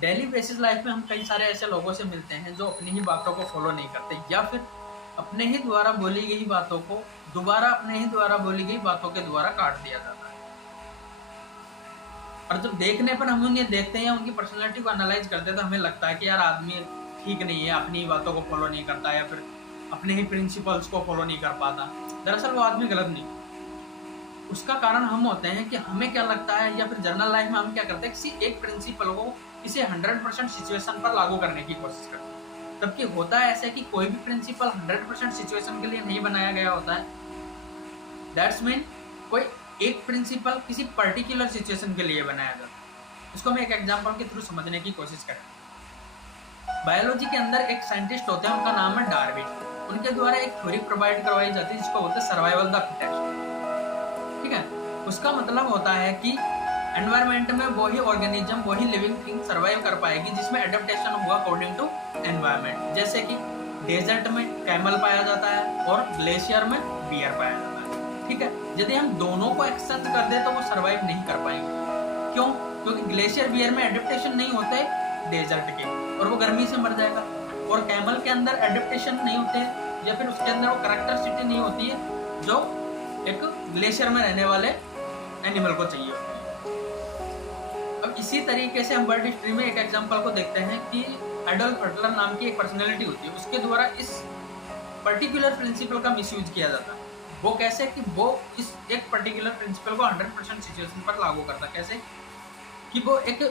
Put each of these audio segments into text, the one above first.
Daily basis life में हम कई सारे ऐसे लोगों से मिलते हैं जो अपनी ही बातों को फॉलो नहीं करते, या फिर अपने ही द्वारा बोली गई बातों को दोबारा अपने ही द्वारा बोली गई बातों के द्वारा काट दिया जाता है। और जब देखने पर हम उन्हें देखते हैं या उनकी पर्सनैलिटी को एनालाइज करते हैं तो हमें लगता है कि यार आदमी ठीक नहीं है, अपनी ही बातों को फॉलो नहीं करता या फिर अपने ही प्रिंसिपल्स को फॉलो नहीं कर पाता। दरअसल वो आदमी गलत नहीं, उसका कारण हम होते हैं कि हमें क्या लगता है, या फिर जनरल लाइफ में हम क्या करते हैं, किसी एक प्रिंसिपल को किसी 100% सिचुएशन पर लागू करने की कोशिश करते हैं। जबकि होता है ऐसा कि कोई भी प्रिंसिपल 100% सिचुएशन के लिए नहीं बनाया गया होता है। दैट्स मीन कोई एक प्रिंसिपल किसी पर्टिकुलर सिचुएशन के लिए बनाया जाता है। इसको मैं एक एग्जांपल के थ्रू समझने की कोशिश करें। बायोलॉजी के अंदर एक साइंटिस्ट होते हैं, उनका नाम है डार्विन। उनके द्वारा एक थ्योरी प्रोवाइड करवाई जाती है जिसको बोलते हैं सर्वाइवल द फिटेस्ट। ठीक है, उसका मतलब होता है कि एनवायरमेंट में वही ऑर्गेनिज्म, वही लिविंग थिंग सर्वाइव कर पाएगी जिसमें एडेप्टेशन हुआ अकॉर्डिंग टू एनवायरमेंट। जैसे कि डेजर्ट में कैमल पाया जाता है और ग्लेशियर में बियर पाया जाता है। ठीक है, यदि हम दोनों को एक्सचेंज कर दे तो वो सर्वाइव नहीं कर पाएंगे। क्यों? क्योंकि ग्लेशियर बियर में एडेप्टेशन नहीं होते डेजर्ट के, और वो गर्मी से मर जाएगा। और कैमल के अंदर एडेप्टेशन नहीं होते, या फिर उसके अंदर वो कैरेक्टरिस्टिक नहीं होती है जो एक ग्लेशियर में रहने वाले एनिमल को चाहिए होती है। अब इसी तरीके से हम बर्ड हिस्ट्री में एक एग्जांपल को देखते हैं कि एडोल्फ हिटलर नाम की एक पर्सनैलिटी होती है, उसके द्वारा इस पर्टिकुलर प्रिंसिपल का मिसयूज किया जाता है। वो कैसे कि वो इस एक पर्टिकुलर प्रिंसिपल को 100% सिचुएशन पर लागू करता है। कैसे कि वो एक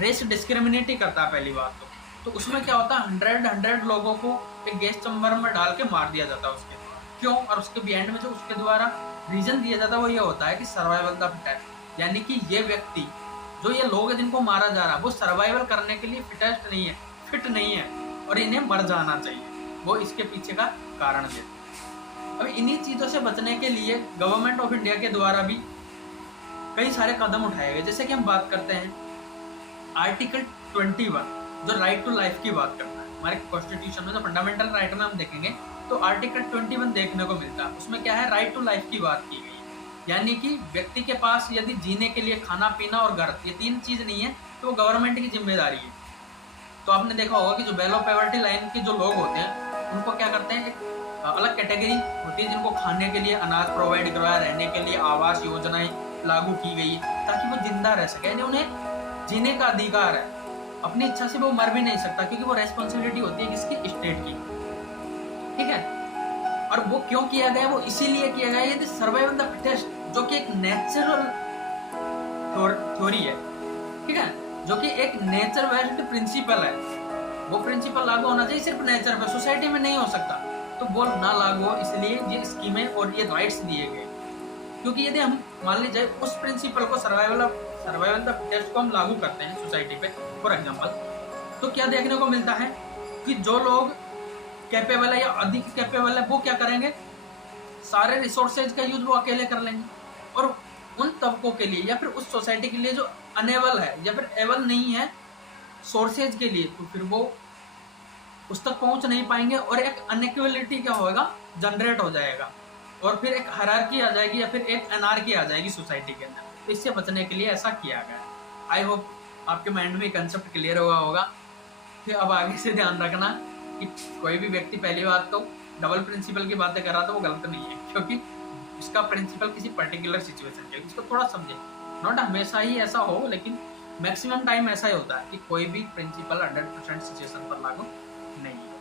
रेस डिस्क्रिमिनेट ही करता है पहली बात तो उसमें क्या होता है, 100 लोगों को एक गैस चैम्बर में डाल के मार दिया जाता है उसके द्वारा। क्यों? और उसके बिहाइंड में जो उसके द्वारा रीजन दिया जाता है वो ये होता है कि सर्वाइवल द फिटेस्ट, यानी कि ये व्यक्ति जो ये लोग हैं जिनको मारा जा रहा है वो सर्वाइवल करने के लिए फिटेस्ट नहीं है, फिट नहीं है, और इन्हें मर जाना चाहिए। वो इसके पीछे का कारण है। अब इन्हीं चीज़ों से बचने के लिए गवर्नमेंट ऑफ इंडिया के द्वारा भी कई सारे कदम उठाए गए। जैसे कि हम बात करते हैं आर्टिकल 21 जो राइट टू लाइफ की बात करता है। हमारे कॉन्स्टिट्यूशन में जो फंडामेंटल राइट में हम देखेंगे तो आर्टिकल 21 देखने को मिलता है। उसमें क्या है, राइट टू लाइफ की बात की गई है, यानी कि व्यक्ति के पास यदि जीने के लिए खाना पीना और घर, ये तीन चीज़ नहीं है तो वो गवर्नमेंट की जिम्मेदारी है। तो आपने देखा होगा कि जो बेलो पॉवर्टी लाइन के जो लोग होते हैं उनको क्या करते हैं, एक अलग कैटेगरी होती है जिनको खाने के लिए अनाज प्रोवाइड करवाया, रहने के लिए आवास योजनाएं लागू की गई ताकि वो जिंदा रह सके, यानी उन्हें जीने का अधिकार है। अपनी इच्छा से वो मर भी नहीं सकता क्योंकि वो रेस्पॉन्सिबिलिटी होती है किसकी, स्टेट की। ठीक है, और वो क्यों किया गया, वो इसीलिए किया गया है सर्वाइवल द फिटेस्ट, जो कि एक नेचुरल थ्योरी है। ठीक है, जो कि एक नेचर बेस्ड प्रिंसिपल है। वो प्रिंसिपल लागू होना चाहिए सिर्फ नेचर पे, सोसाइटी में नहीं हो सकता। तो वो ना लागू हो, इसलिए ये स्कीमें और ये राइट्स दिए गए। क्योंकि यदि हम मान लीजिए उस प्रिंसिपल को सर्वाइवल द फिटेस्ट को हम लागू करते हैं सोसाइटी पे फॉर एग्जांपल, तो क्या देखने को मिलता है कि जो लोग कैपेबल है या अधिक कैपेबल है वो क्या करेंगे, सारे रिसोर्सेज का यूज वो अकेले कर लेंगे। और उन तबकों के लिए या फिर उस सोसाइटी के लिए जो अनेबल है या फिर एबल नहीं है सोर्सेज के लिए, तो फिर वो उस तक पहुंच नहीं पाएंगे और एक अनइक्वलिटी क्या होगा, जनरेट हो जाएगा, और फिर एक हायरार्की आ जाएगी या फिर एक एनार्की आ जाएगी सोसाइटी के अंदर। तो इससे बचने के लिए ऐसा किया गया। आई होप आपके माइंड में कंसेप्ट क्लियर हुआ होगा। फिर अब आगे से ध्यान रखना कि कोई भी व्यक्ति पहली बात तो डबल प्रिंसिपल की बातें कर रहा था वो गलत नहीं है, क्योंकि इसका प्रिंसिपल किसी पर्टिकुलर सिचुएशन के लिए, इसको थोड़ा समझे। नॉट हमेशा ही ऐसा हो, लेकिन मैक्सिमम टाइम ऐसा ही होता है कि कोई भी प्रिंसिपल 100% सिचुएशन पर लागू नहीं है।